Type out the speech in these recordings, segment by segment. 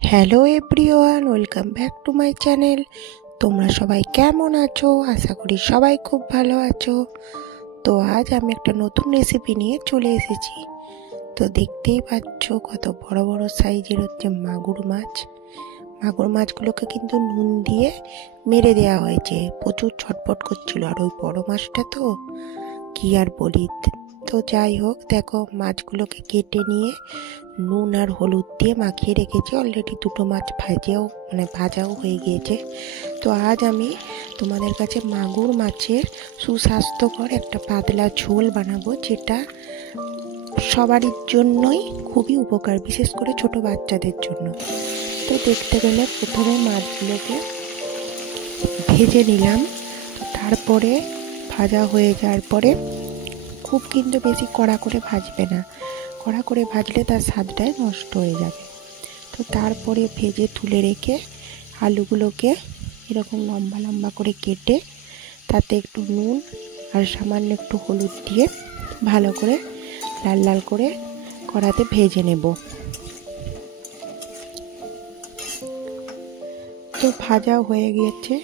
Hello everyone, welcome back to my channel. তোমরা সবাই কেমন আছো? আশা করি সবাই খুব ভালো আছো। তো আজ আমি একটা নতুন রেসিপি নিয়ে চলে এসেছি। তো দেখতেই পাচ্ছ কত বড় বড় সাইজের হচ্ছে মাগুর মাছ। মাগুর মাছগুলোকে কিন্তু নুন দিয়ে মেরে দেওয়া হয়েছে। প্রচুর ছটফট করছিল, আর ওই বড় মাছটা তো কি আর বলি। তো যাই হোক, দেখো মাছগুলোকে কেটে নিয়ে নুন আর হলুদ দিয়ে মাখিয়ে রেখেছি। অলরেডি দুটো মাছ ভাজাও হয়ে গিয়েছে। তো আজ আমি তোমাদের কাছে মাগুর মাছের সুস্বাস্থ্যকর একটা পাতলা ঝোল বানাবো, যেটা সবারই জন্যই খুবই উপকার, বিশেষ করে ছোট বাচ্চাদের জন্য। তো দেখতে গেলে প্রথমে মাছগুলোকে ভেজে নিলাম। তারপরে ভাজা হয়ে যাওয়ার পরে খুব কিন্তু বেশি কড়া করে ভাজবে না, কড়া করে ভাজলে তার স্বাদটাই নষ্ট হয়ে যাবে। তো তারপরে ভেজে তুলে রেখে আলুগুলোকে এরকম লম্বা লম্বা করে কেটে তাতে একটু নুন আর সামান্য একটু হলুদ দিয়ে ভালো করে লাল লাল করে কড়াতে ভেজে নেব। তো ভাজা হয়ে গিয়েছে,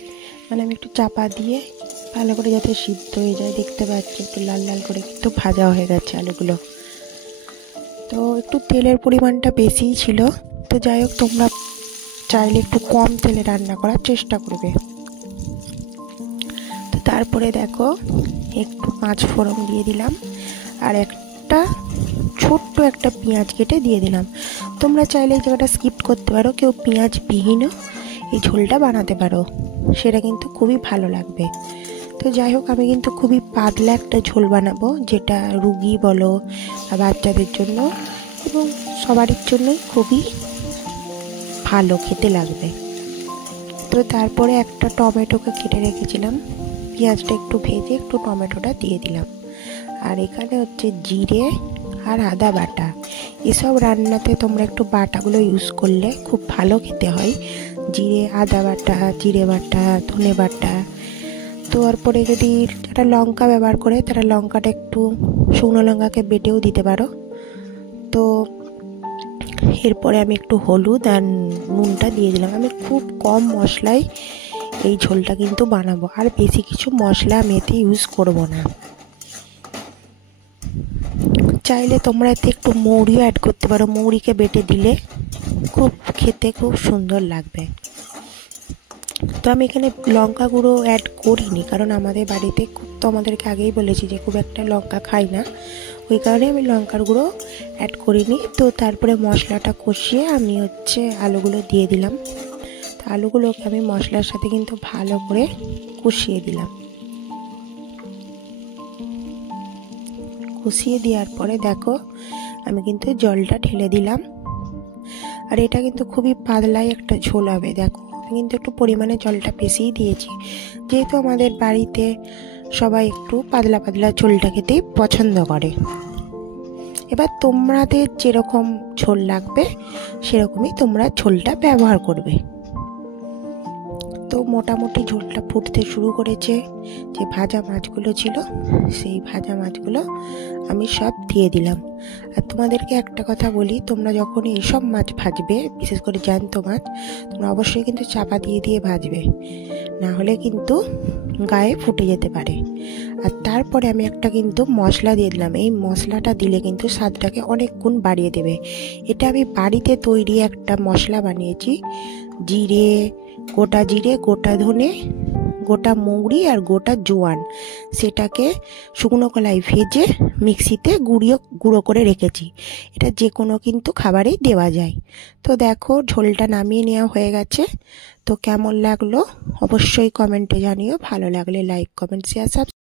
আমি একটু চাপা দিয়ে ভালো করে যাতে সিদ্ধ হয়ে যায়। দেখতে পাচ্ছি একটু লাল লাল করে কিন্তু ভাজা হয়ে গেছে আলুগুলো। তো একটু তেলের পরিমাণটা বেশিই ছিল। তো যাই হোক, তোমরা চাইলে একটু কম তেলে রান্না করার চেষ্টা করবে। তো তারপরে দেখো একটু পাঁচ ফোড়ন দিয়ে দিলাম, আর একটা ছোট্ট একটা পেঁয়াজ কেটে দিয়ে দিলাম। তোমরা চাইলে এই জায়গাটা স্কিপ করতে পারো, কেউ পেঁয়াজ বিহীনও এই ঝোলটা বানাতে পারো, সেটা কিন্তু খুবই ভালো লাগবে। তো যাই হোক, আমি কিন্তু খুবই পাতলা একটা ঝোল বানাবো, যেটা রুগী বলো বা বাচ্চাদের জন্য এবং সবারই জন্যই খুবই ভালো খেতে লাগবে। তো তারপরে একটা টমেটোকে কেটে রেখেছিলাম, পেঁয়াজটা একটু ভেজে একটু টমেটোটা দিয়ে দিলাম। আর এখানে হচ্ছে জিরে আর আদা বাটা। এসব রান্নাতে তোমরা একটু বাটাগুলো ইউজ করলে খুব ভালো খেতে হয়। জিরে, আদা বাটা, জিরে বাটা, ধনে বাটা। তো তারপরে যদি যারা লঙ্কা ব্যবহার করে তারা লঙ্কাটা একটু শুকনো লঙ্কাকে বেটেও দিতে পারো। তো এরপরে আমি একটু হলুদ আর নুনটা দিয়ে দিলাম। আমি খুব কম মশলায় এই ঝোলটা কিন্তু বানাবো, আর বেশি কিছু মশলা আমি এতে ইউজ করব না। চাইলে তোমরা এতে একটু মৌরিও অ্যাড করতে পারো, মৌরিকে বেটে দিলে খুব খেতে খুব সুন্দর লাগবে। তো আমি এখানে লঙ্কা গুঁড়ো অ্যাড করিনি, কারণ আমাদের বাড়িতে তোমাদেরকে আগেই বলেছি যে খুব একটা লঙ্কা খাই না, ওই কারণে আমি লঙ্কার গুঁড়ো অ্যাড করিনি। তো তারপরে মশলাটা কষিয়ে আমি আলুগুলো দিয়ে দিলাম। তো আলুগুলোকে আমি মশলার সাথে কিন্তু ভালো করে কষিয়ে দিলাম। কষিয়ে দেওয়ার পরে দেখো আমি কিন্তু জলটা ঢেলে দিলাম। আর এটা কিন্তু খুবই পাতলাই একটা ঝোল হবে। দেখো আমি কিন্তু একটু পরিমাণে জলটা বেশিই দিয়েছি, যেহেতু আমাদের বাড়িতে সবাই একটু পাতলা পাতলা ঝোলটা খেতেই পছন্দ করে। এবার তোমাদের যেরকম ঝোল লাগবে সেরকমই তোমরা ঝোলটা ব্যবহার করবে। তো মোটামুটি ঝোলটা ফুটতে শুরু করেছে। যে ভাজা মাছগুলো ছিল সেই ভাজা মাছগুলো আমি সব দিয়ে দিলাম। আর তোমাদেরকে একটা কথা বলি, তোমরা যখন এইসব মাছ ভাজবে, বিশেষ করে জ্যান্ত মাছ, তোমরা অবশ্যই কিন্তু চাপা দিয়ে দিয়ে ভাজবে, না হলে কিন্তু গায়ে ফুটে যেতে পারে। আর তারপরে আমি একটা কিন্তু মশলা দিয়ে দিলাম। এই মশলাটা দিলে কিন্তু স্বাদটাকে অনেক গুণ বাড়িয়ে দেবে। এটা আমি বাড়িতে তৈরি একটা মশলা বানিয়েছি। জিরে, গোটা ধনে, গোটা মৌরি আর গোটা জোয়ান, সেটাকে শুকনো কলায় ভেজে মিক্সিতে গুঁড়ো করে রেখেছি। এটা যে কোনো কিন্তু খাবারেই দেওয়া যায়। তো দেখো ঝোলটা নামিয়ে নেওয়া হয়ে গেছে। তো কেমন লাগলো অবশ্যই কমেন্টে জানিও। ভালো লাগলে লাইক, কমেন্ট, শেয়ার, সাবস্ক্রাইব।